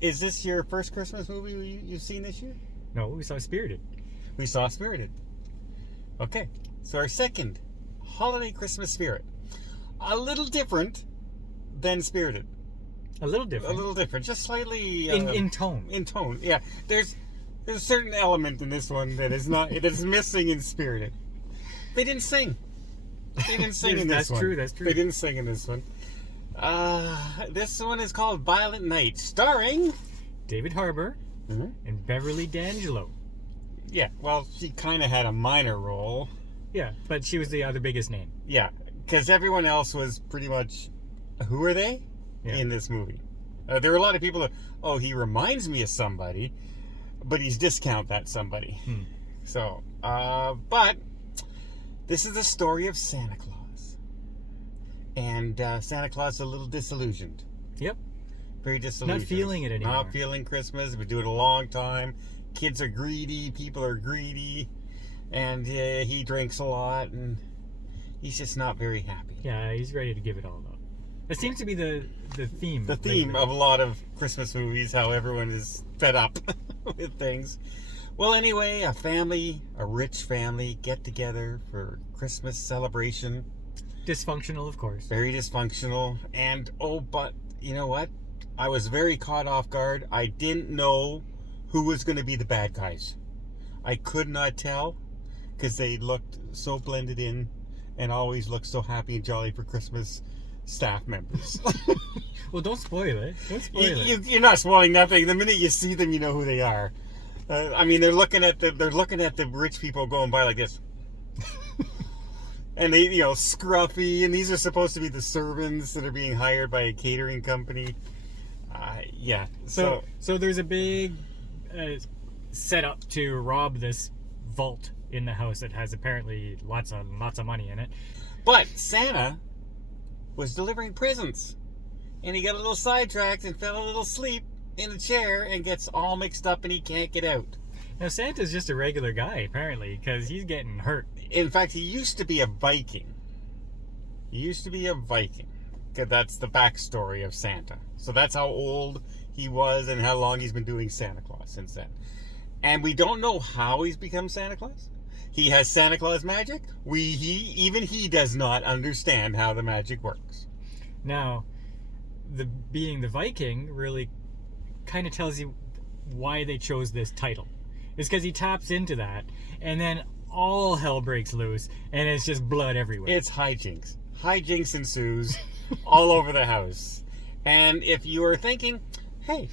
Is this your first Christmas movie you've seen this year? No, we saw Spirited. We saw Spirited. Okay, so our second holiday Christmas spirit. A little different than Spirited. A little different. A little different, just slightly... in tone. In tone, yeah. There's a certain element in this one that is missing in Spirited. They didn't sing. They didn't sing in this one. That's true. They didn't sing in this one. This one is called Violent Night, starring... David Harbour and Beverly D'Angelo. Yeah, well, she kind of had a minor role. Yeah, but she was the other biggest name. Yeah, because everyone else was pretty much, who are they? Yeah. In this movie. There were a lot of people that, he reminds me of somebody, but he's discount that somebody. So, but this is the story of Santa Claus. And Santa Claus is a little disillusioned. Yep. Very disillusioned. Not feeling it anymore. Not feeling Christmas. Been doing it a long time. Kids are greedy. People are greedy. And he drinks a lot. And he's just not very happy. Yeah, he's ready to give it all up. It seems to be the theme. The theme of a lot of Christmas movies, how everyone is fed up with things. Well, anyway, a rich family, get together for Christmas celebration. Dysfunctional, of course. Very dysfunctional. And, but you know what? I was very caught off guard. I didn't know who was going to be the bad guys. I could not tell because they looked so blended in and always looked so happy and jolly for Christmas. Staff members. Well, don't spoil it. You're not spoiling nothing. The minute you see them, you know who they are. I mean, they're looking at the rich people going by like this, and they, scruffy. And these are supposed to be the servants that are being hired by a catering company. Yeah. So there's a big setup to rob this vault in the house that has apparently lots of money in it. But Santa was delivering presents, and he got a little sidetracked and fell a little asleep in a chair and gets all mixed up and he can't get out. Now Santa's just a regular guy apparently because he's getting hurt. In fact, he used to be a Viking. Because that's the backstory of Santa. So that's how old he was and how long he's been doing Santa Claus since then. And we don't know how he's become Santa Claus. He has Santa Claus magic. Even he does not understand how the magic works. Now, being the Viking really kind of tells you why they chose this title. It's because he taps into that, and then all hell breaks loose, and it's just blood everywhere. It's hijinks. Hijinks ensues all over the house. And if you are thinking, hey,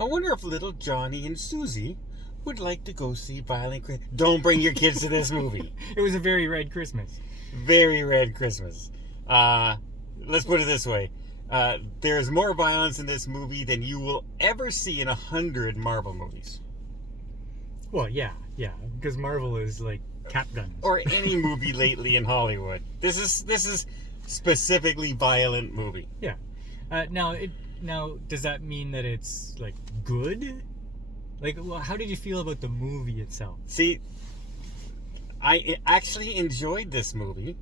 I wonder if little Johnny and Susie would like to go see Violent Christmas. Don't bring your kids to this movie. It was a very red Christmas. Very red Christmas. Let's put it this way. There's more violence in this movie than you will ever see in 100 Marvel movies. Well, yeah, because Marvel is like cap guns. Or any movie lately in Hollywood. This is specifically violent movie. Yeah. Now, does that mean that it's like good? Like, well, how did you feel about the movie itself? See, I actually enjoyed this movie.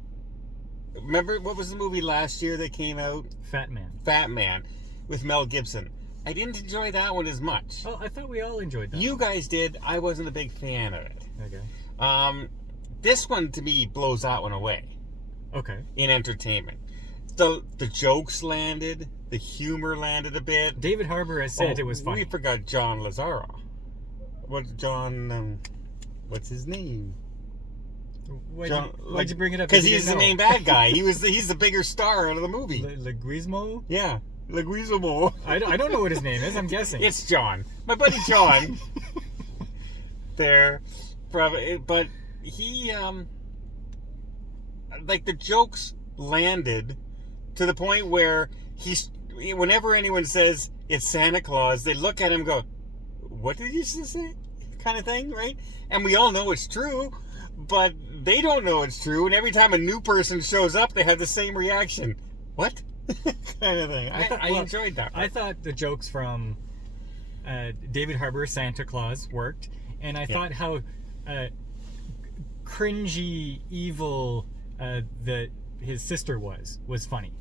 Remember, what was the movie last year that came out? Fat Man. With Mel Gibson. I didn't enjoy that one as much. Oh, I thought we all enjoyed that. You guys did. I wasn't a big fan of it. Okay. This one, to me, blows that one away. Okay. In entertainment. The jokes landed. The humor landed a bit. David Harbour as Santa was funny. We forgot John Lazaro. What's his name? Why'd you bring it up? Because he's the main bad guy. He's the bigger star out of the movie. Leguizamo? Yeah, Leguizamo. I don't know what his name is. I'm guessing. It's John. My buddy John. There, probably, but he like the jokes landed to the point where whenever anyone says it's Santa Claus, they look at him and go, "What did you just say?" kind of thing, right? And we all know it's true, but they don't know it's true. And every time a new person shows up, they have the same reaction. What? kind of thing. I enjoyed that. I thought the jokes from David Harbour, Santa Claus, worked. And I thought how cringy, evil that. His sister was funny,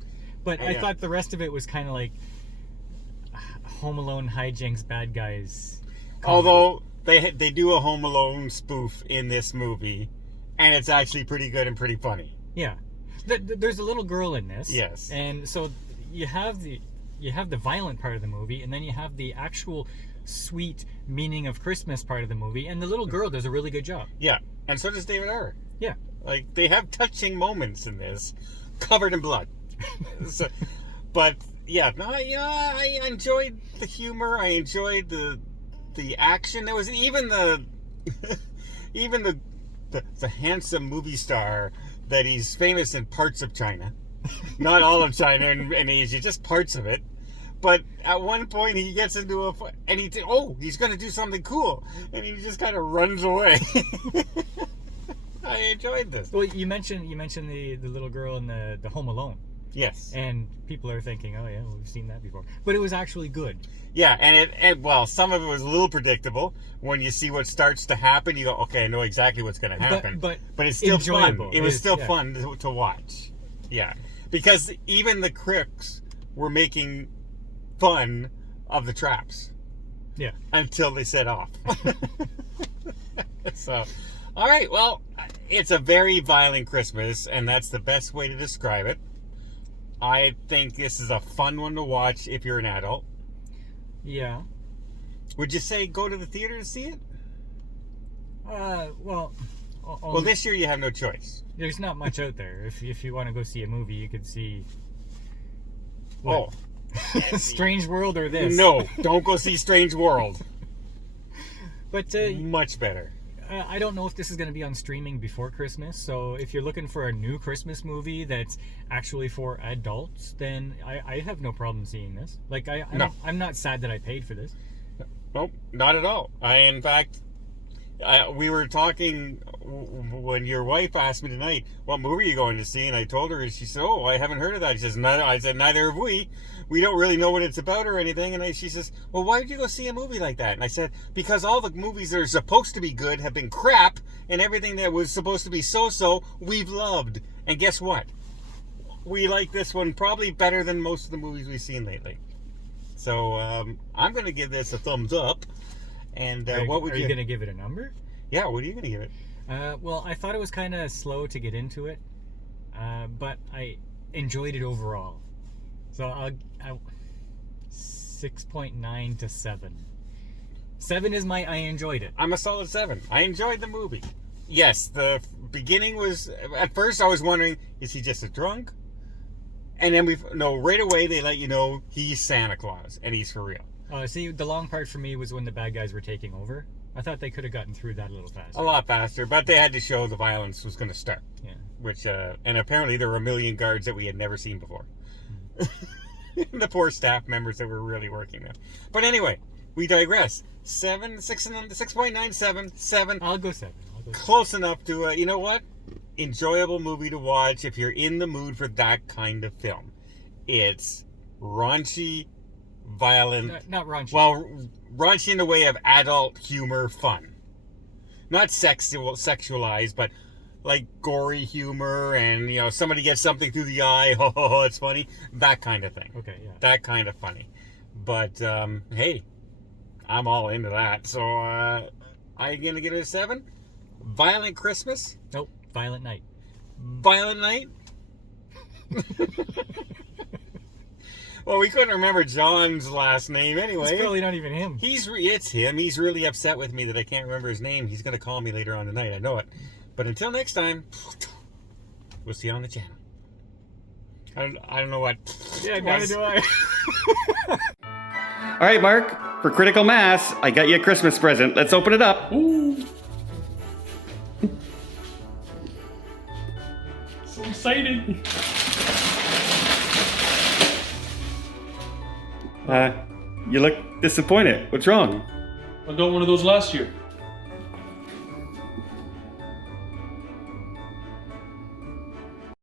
but I thought the rest of it was kind of like, Home Alone hijinks bad guys. Comedy. Although they do a Home Alone spoof in this movie, and it's actually pretty good and pretty funny. Yeah, there's a little girl in this. Yes. And so you have the violent part of the movie, and then you have the actual sweet meaning of Christmas part of the movie, and the little girl does a really good job. Yeah, and so does David Harbour. Yeah. Like, they have touching moments in this, covered in blood. So, but yeah, no, I enjoyed the humor. I enjoyed the action. There was even the handsome movie star that he's famous in parts of China, not all of China and Asia, just parts of it. But at one point he gets into he's going to do something cool, and he just kind of runs away. I enjoyed this. Well, you mentioned the little girl in the Home Alone. Yes. And people are thinking, oh yeah, well, we've seen that before. But it was actually good. Yeah, and some of it was a little predictable. When you see what starts to happen, you go, okay, I know exactly what's going to happen. But it's still enjoyable. fun. It was still fun to watch. Yeah. Because even the crooks were making fun of the traps. Yeah. Until they set off. So, all right, well, it's a very violent Christmas, and that's the best way to describe it. I think this is a fun one to watch if you're an adult. Yeah. Would you say go to the theater to see it? Well, this year you have no choice. There's not much out there. If you want to go see a movie, you could see. What? Oh. Strange World or this? No, don't go see Strange World. But much better. I don't know if this is going to be on streaming before Christmas, so if you're looking for a new Christmas movie that's actually for adults, then I have no problem seeing this. Like, I'm not sad that I paid for this. Nope, not at all. In fact, we were talking when your wife asked me tonight, what movie are you going to see? And I told her, and she said, oh, I haven't heard of that. She says, I said, neither have we. We don't really know what it's about or anything. And she says, well, why did you go see a movie like that? And I said, because all the movies that are supposed to be good have been crap, and everything that was supposed to be so-so, we've loved. And guess what? We like this one probably better than most of the movies we've seen lately. So I'm going to give this a thumbs up. And what would you... Are you going to give it a number? Yeah, what are you going to give it? Well, I thought it was kind of slow to get into it, but I enjoyed it overall. So I'll 6.9 to 7. 7 is I enjoyed it. I'm a solid 7. I enjoyed the movie. Yes, the beginning was, at first I was wondering, is he just a drunk? And then right away they let you know he's Santa Claus and he's for real. See, the long part for me was when the bad guys were taking over. I thought they could have gotten through that a little faster. A lot faster, but they had to show the violence was going to start. Yeah. Which, and apparently there were a million guards that we had never seen before. The poor staff members that were really working there. But anyway, we digress. 6.97, 7. I'll go 7. Close enough to, you know what? Enjoyable movie to watch if you're in the mood for that kind of film. It's raunchy, violent. Not raunchy. Well, raunchy in the way of adult humor fun. Not sexualized, but like gory humor and, somebody gets something through the eye, it's funny. That kind of thing. Okay, yeah. That kind of funny. But, hey, I'm all into that. So, I'm going to give it a 7. Violent Christmas? Nope. Violent Night. Violent Night? Well, we couldn't remember John's last name anyway. It's probably not even him. It's him. He's really upset with me that I can't remember his name. He's going to call me later on tonight. I know it. But until next time, we'll see you on the channel. I don't know what. Yeah, neither do I. All right, Mark. For Critical Mass, I got you a Christmas present. Let's open it up. Ooh. So excited. You look disappointed. What's wrong? I got one of those last year.